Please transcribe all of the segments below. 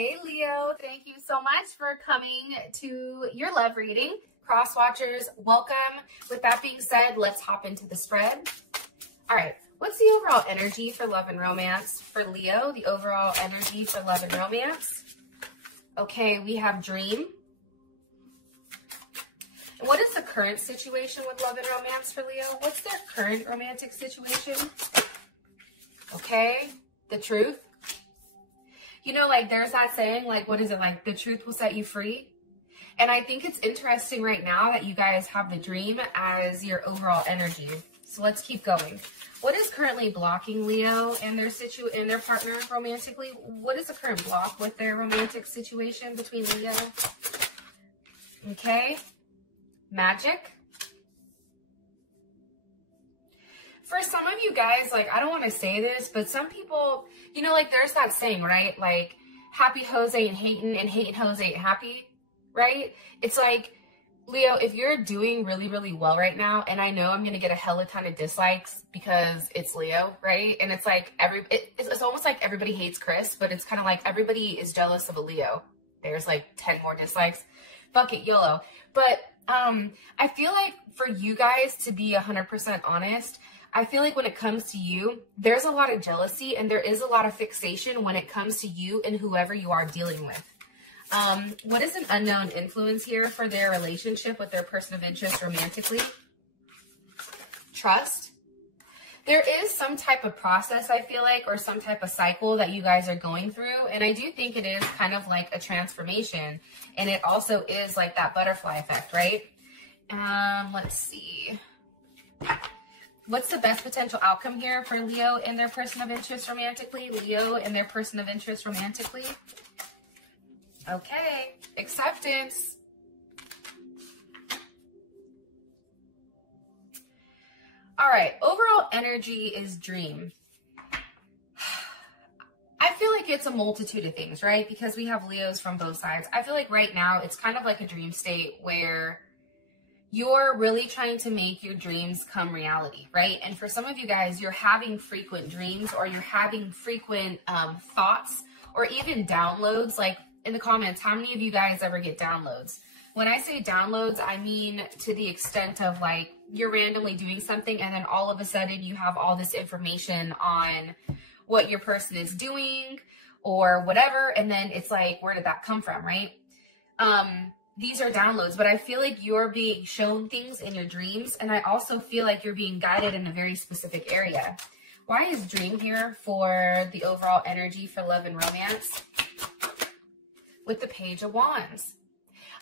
Hey Leo, thank you so much for coming to your love reading. Cross watchers, welcome. With that being said, let's hop into the spread. All right, what's the overall energy for love and romance for Leo? The overall energy for love and romance. Okay, we have dream. And what is the current situation with love and romance for Leo? What's their current romantic situation? Okay, the truth. You know, like there's that saying, like, what is it? Like, the truth will set you free. And I think it's interesting right now that you guys have the dream as your overall energy. So let's keep going. What is currently blocking Leo and their partner romantically? What is the current block with their romantic situation between Leo? Okay. Magic. For some of you guys, like, I don't want to say this, but some people, you know, like there's that saying, right? Like, happy hoes ain't hating and hating hoes ain't happy, right? It's like, Leo, if you're doing really, really well right now, and I know I'm going to get a hella ton of dislikes because it's Leo, right? And it's like, it's almost like everybody hates Chris, but it's kind of like everybody is jealous of a Leo. There's like 10 more dislikes. Fuck it, YOLO. But I feel like for you guys to be 100% honest, I feel like when it comes to you, there's a lot of jealousy and there is a lot of fixation when it comes to you and whoever you are dealing with. What is an unknown influence here for their relationship with their person of interest romantically? Trust. There is some type of process, I feel like, or some type of cycle that you guys are going through. And I do think it is kind of like a transformation. And it also is like that butterfly effect, right? Let's see. What's the best potential outcome here for Leo and their person of interest romantically? Leo and their person of interest romantically. Okay, acceptance. All right, overall energy is dream. I feel like it's a multitude of things, right? Because we have Leos from both sides. I feel like right now it's kind of like a dream state where you're really trying to make your dreams come reality, right? And for some of you guys, you're having frequent dreams or you're having frequent thoughts or even downloads. Like in the comments, how many of you guys ever get downloads? When I say downloads, I mean to the extent of like you're randomly doing something and then all of a sudden you have all this information on what your person is doing or whatever. And then it's like, where did that come from, right? These are downloads, but I feel like you're being shown things in your dreams. And I also feel like you're being guided in a very specific area. Why is dream here for the overall energy for love and romance? With the Page of Wands.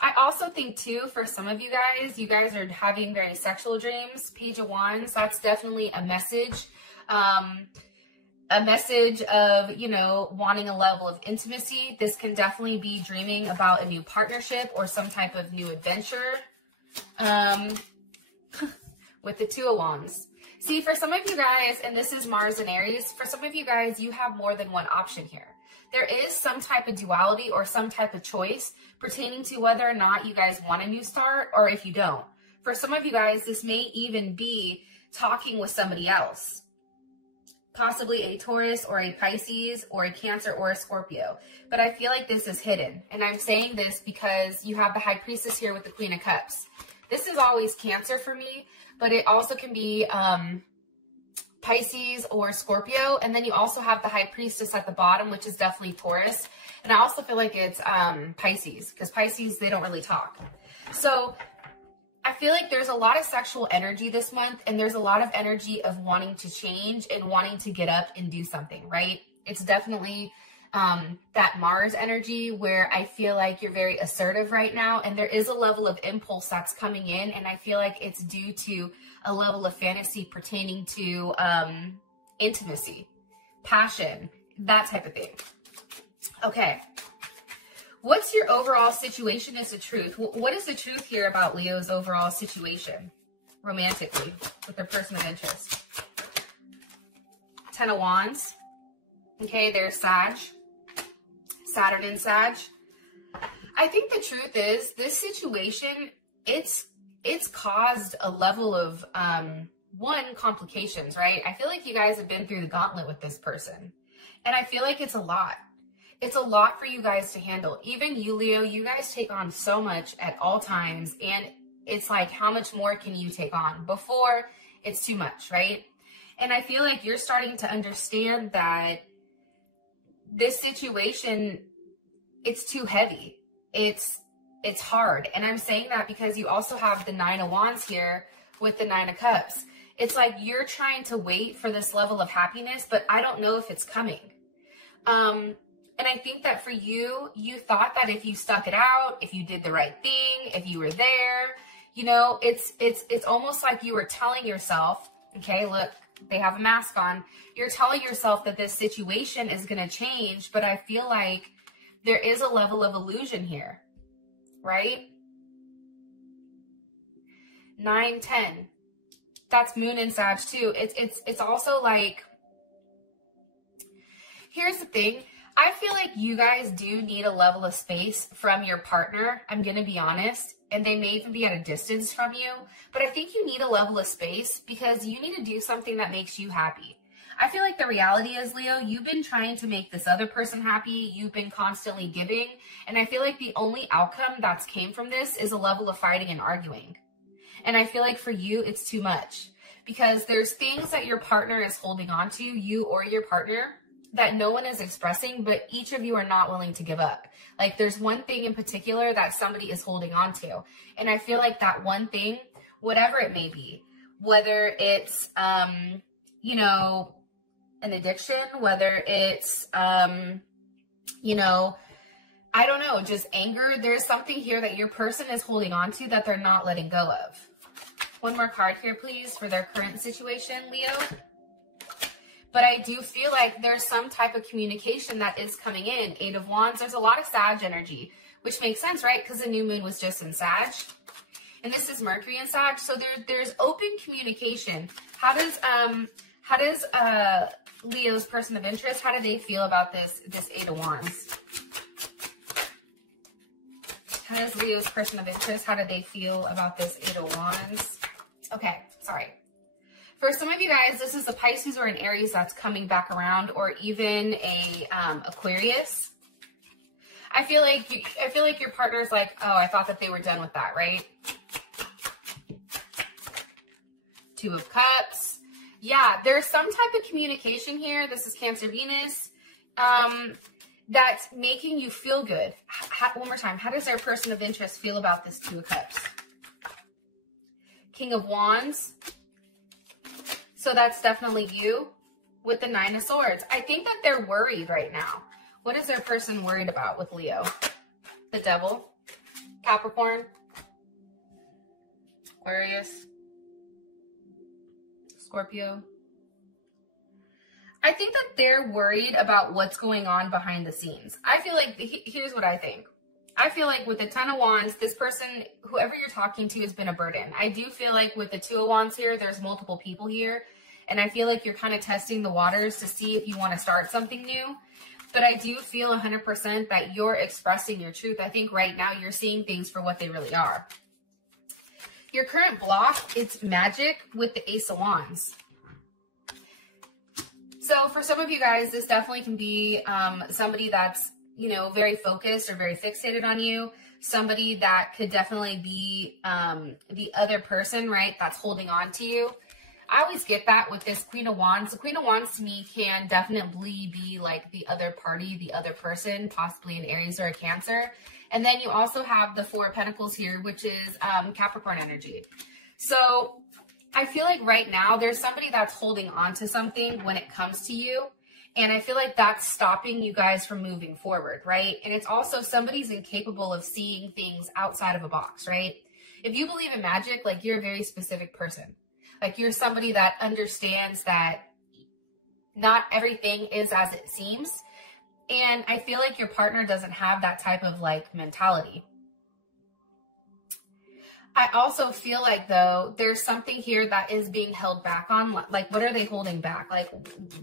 I also think too, for some of you guys are having very sexual dreams. Page of Wands, that's definitely a message. A message of, you know, wanting a level of intimacy. This can definitely be dreaming about a new partnership or some type of new adventure. With the Two of Wands. See, for some of you guys, and this is Mars and Aries, for some of you guys, you have more than one option here. There is some type of duality or some type of choice pertaining to whether or not you guys want a new start or if you don't. For some of you guys, this may even be talking with somebody else. Possibly a Taurus or a Pisces or a Cancer or a Scorpio. But I feel like this is hidden. And I'm saying this because you have the High Priestess here with the Queen of Cups. This is always Cancer for me, but it also can be Pisces or Scorpio. And then you also have the High Priestess at the bottom, which is definitely Taurus. And I also feel like it's Pisces, because Pisces, they don't really talk. So I feel like there's a lot of sexual energy this month, and there's a lot of energy of wanting to change and wanting to get up and do something, right? It's definitely that Mars energy where I feel like you're very assertive right now, and there is a level of impulse that's coming in, and I feel like it's due to a level of fantasy pertaining to intimacy, passion, that type of thing. Okay. What's your overall situation is the truth? What is the truth here about Leo's overall situation romantically with their person of interest? Ten of Wands. Okay, there's Sag. Saturn and Sag. I think the truth is this situation, it's caused a level of, complications, right? I feel like you guys have been through the gauntlet with this person. And I feel like it's a lot. It's a lot for you guys to handle. Even you, Leo, you guys take on so much at all times. And it's like, how much more can you take on before it's too much, right? And I feel like you're starting to understand that this situation, it's too heavy. It's hard. And I'm saying that because you also have the 9 of Wands here with the 9 of Cups. It's like you're trying to wait for this level of happiness, but I don't know if it's coming. And I think that for you, you thought that if you stuck it out, if you did the right thing, if you were there, you know, it's almost like you were telling yourself, okay, look, they have a mask on. You're telling yourself that this situation is going to change, but I feel like there is a level of illusion here, right? 9, 10. That's Moon and Sag too. It's also like, here's the thing. I feel like you guys do need a level of space from your partner. I'm going to be honest. And they may even be at a distance from you. But I think you need a level of space because you need to do something that makes you happy. I feel like the reality is, Leo, you've been trying to make this other person happy. You've been constantly giving. And I feel like the only outcome that's came from this is a level of fighting and arguing. And I feel like for you, it's too much. Because there's things that your partner is holding on to, you or your partner, that no one is expressing, but each of you are not willing to give up. Like there's one thing in particular that somebody is holding on to. And I feel like that one thing, whatever it may be, whether it's, you know, an addiction, whether it's, you know, I don't know, just anger. There's something here that your person is holding on to that they're not letting go of. One more card here, please, for their current situation, Leo. But I do feel like there's some type of communication that is coming in. 8 of Wands, there's a lot of Sag energy, which makes sense, right? Because the new moon was just in Sag. And this is Mercury in Sag. So there's open communication. How does Leo's person of interest, how do they feel about this 8 of Wands? How does Leo's person of interest, how do they feel about this 8 of Wands? Okay, sorry. For some of you guys, this is a Pisces or an Aries that's coming back around, or even a Aquarius. I feel like your partner's like, oh, I thought that they were done with that, right? 2 of Cups. Yeah, there's some type of communication here. This is Cancer Venus. That's making you feel good. One more time. How does their person of interest feel about this 2 of Cups? King of Wands. So that's definitely you with the 9 of Swords. I think that they're worried right now. What is their person worried about with Leo? The Devil, Capricorn, Aquarius, Scorpio. I think that they're worried about what's going on behind the scenes. I feel like, here's what I think. I feel like with the 10 of Wands, this person, whoever you're talking to, has been a burden. I do feel like with the 2 of Wands here, there's multiple people here. And I feel like you're kind of testing the waters to see if you want to start something new. But I do feel 100% that you're expressing your truth. I think right now you're seeing things for what they really are. Your current block, it's magic with the Ace of Wands. So for some of you guys, this definitely can be somebody that's, you know, very focused or very fixated on you. Somebody that could definitely be the other person, right, that's holding on to you. I always get that with this Queen of Wands. The Queen of Wands to me can definitely be like the other party, the other person, possibly an Aries or a Cancer. And then you also have the 4 of Pentacles here, which is Capricorn energy. So I feel like right now there's somebody that's holding on to something when it comes to you. And I feel like that's stopping you guys from moving forward, right? And it's also somebody's incapable of seeing things outside of a box, right? If you believe in magic, like you're a very specific person. Like you're somebody that understands that not everything is as it seems. And I feel like your partner doesn't have that type of like mentality. I also feel like though, there's something here that is being held back on. Like what are they holding back? Like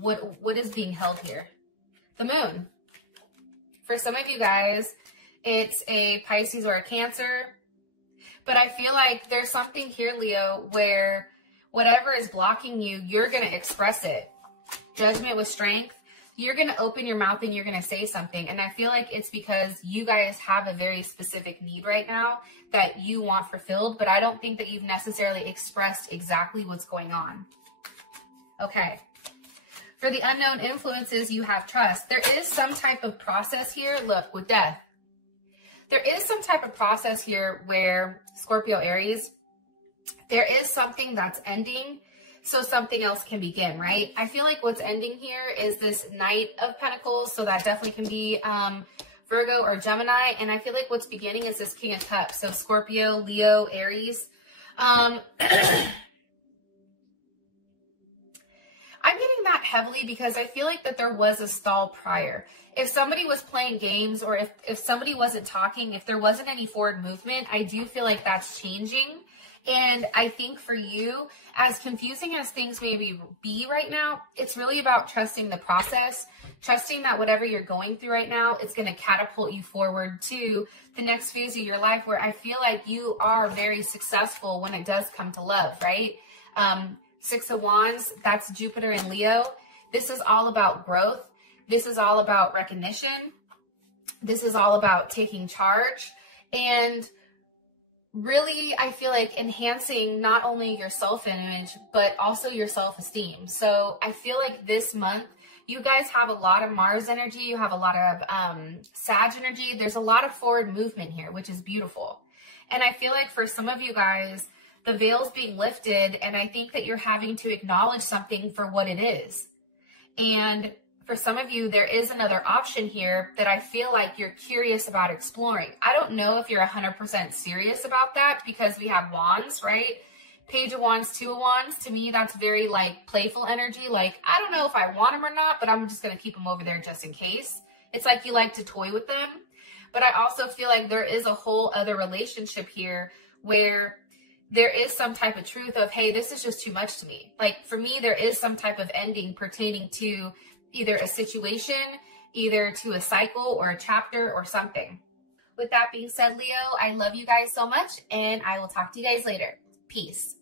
what is being held here? The moon. For some of you guys, it's a Pisces or a Cancer. But I feel like there's something here, Leo, where whatever is blocking you, you're going to express it. Judgment with Strength. you're going to open your mouth and you're going to say something. And I feel like it's because you guys have a very specific need right now that you want fulfilled, but I don't think that you've necessarily expressed exactly what's going on. Okay. For the unknown influences, you have trust. There is some type of process here. Look, with death. There is some type of process here where, Scorpio, Aries, there is something that's ending so something else can begin, right? I feel like what's ending here is this Knight of Pentacles, so that definitely can be Virgo or Gemini. And I feel like what's beginning is this King of Cups, so Scorpio, Leo, Aries. I'm getting that heavily because I feel like that there was a stall prior. If somebody was playing games, or if somebody wasn't talking, if there wasn't any forward movement, I do feel like that's changing. And I think for you, as confusing as things maybe be right now, it's really about trusting the process, trusting that whatever you're going through right now, it's going to catapult you forward to the next phase of your life, where I feel like you are very successful when it does come to love, right? Six of Wands, that's Jupiter and Leo. This is all about growth. This is all about recognition. This is all about taking charge. And really, I feel like enhancing not only your self-image, but also your self-esteem. So I feel like this month, you guys have a lot of Mars energy. You have a lot of Sag energy. There's a lot of forward movement here, which is beautiful. And I feel like for some of you guys, the veil's being lifted, and I think that you're having to acknowledge something for what it is. And for some of you, there is another option here that I feel like you're curious about exploring. I don't know if you're 100% serious about that, because we have Wands, right? Page of Wands, Two of Wands. To me, that's very like playful energy. Like, I don't know if I want them or not, but I'm just going to keep them over there just in case. It's like you like to toy with them. But I also feel like there is a whole other relationship here where there is some type of truth of, hey, this is just too much to me. Like, for me, there is some type of ending pertaining to either a situation, either to a cycle or a chapter or something. With that being said, Leo, I love you guys so much, and I will talk to you guys later. Peace.